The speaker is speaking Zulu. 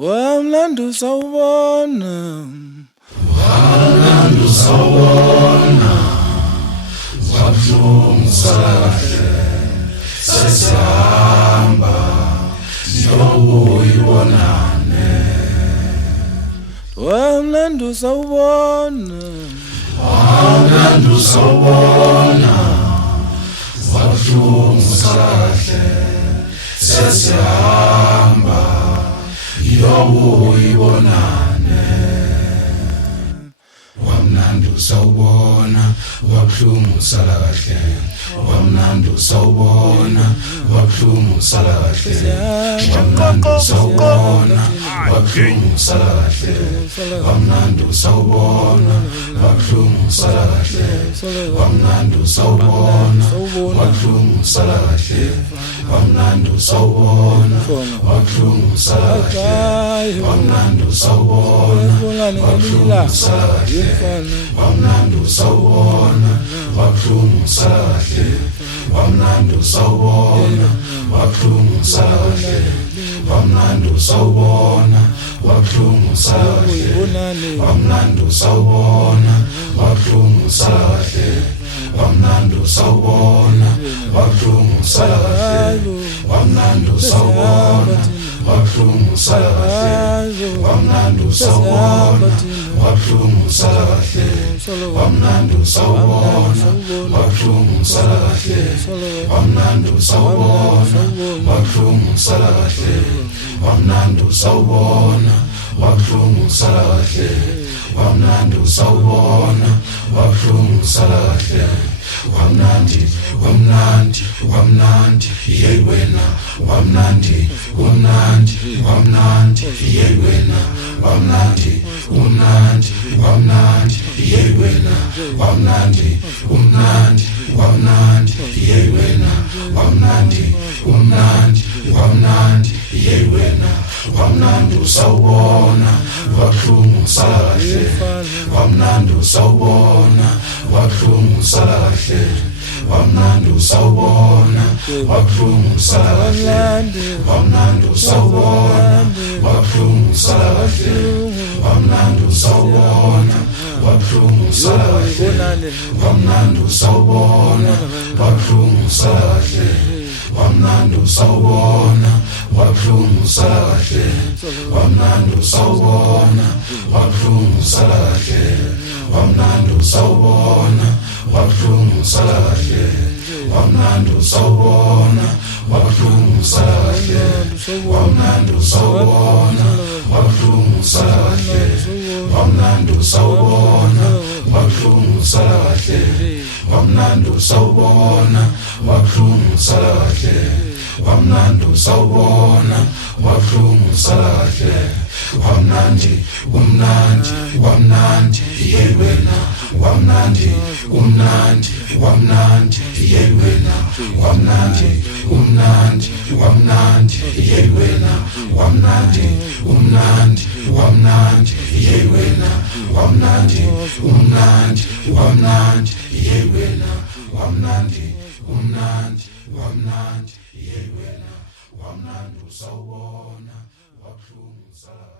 Wamnandi sawubona, wamnandi sawubona, wabuhlungu salahle, sesihamba siyobuyibonane. Wamnandi sawubona, wamnandi sawubona, wabuhlungu salahle, sesihamba siyobuyibonane. Wamnandi sawubona, wabuhlungu salahle, wamnandi sawubona, wabuhlungu salahle, wamnandi sawubona, wabuhlungu salahle, wamnandi sawubona, wabuhlungu salahle, wamnandi sawubona, wabuhlungu salahle, wamnandi sawubona, wabuhlungu salahle, wamnandi sawubona, wabuhlungu salahle, wamnandi sawubona, wabuhlungu salahle, wamnandi sawubona, wabuhlungu salahle, wamnandi sawubona, wabuhlungu salahle, wamnandi sawubona, wabuhlungu salahle, wamnandi sawubona, wabuhlungu salahle, wamnandi sawubona, wabuhlungu salahle, wamnandi sawubona, wabuhlungu salahle, wamnandi sawubona, wabuhlungu salahle, wamnandi sawubona, wabuhlungu salahle, wamnandi sawubona, wabuhlungu salahle, wamnandi sawubona, wabuhlungu salahle, wamnandi, wamnandi, wamnandi, yey wena, wamnandi, wamnandi, wamnandi, yey wena, wamnandi, wamnandi, wamnandi, yey wena, wamnandi, wamnandi, wamnandi, yey wena, wamnandi, wamnandi, wamnandi, yey wena, wamnandi sawubona, wabuhlungu salahle, wamnandi sawubona, wabuhlungu salahle, wamnandi sawubona, wabuhlungu salahle, wamnandi sawubona, wabuhlungu salahle, wamnandi sawubona, wabuhlungu salahle, wamnandi sawubona, wabuhlungu salahle, wamnandi sawubona, wabuhlungu salahle, wamnandi sawubona, wabuhlungu salahle, wamnandi sawubona, wabuhlungu salahle, wamnandi sawubona, wabuhlungu salahle, wamnandi sawubona, wabuhlungu salahle, wamnandi sawubona, wabuhlungu salahle, wamnandi sawubona, wabuhlungu salahle, wamnandi sawubona, wabuhlungu salahle, wamnandi, umnandi, wamnandi, yey wena, wamnandi, umnandi, wamnandi, yey wena, wamnandi, umnandi, wamnandi, yey wena, wamnandi, umnandi, wamnandi, yey wena, wamnandi, umnandi, wamnandi, yey wena, wamnandi, umnandi, wamnandi, yey wena, wamnandi sawubona, wabuhlungu salahle.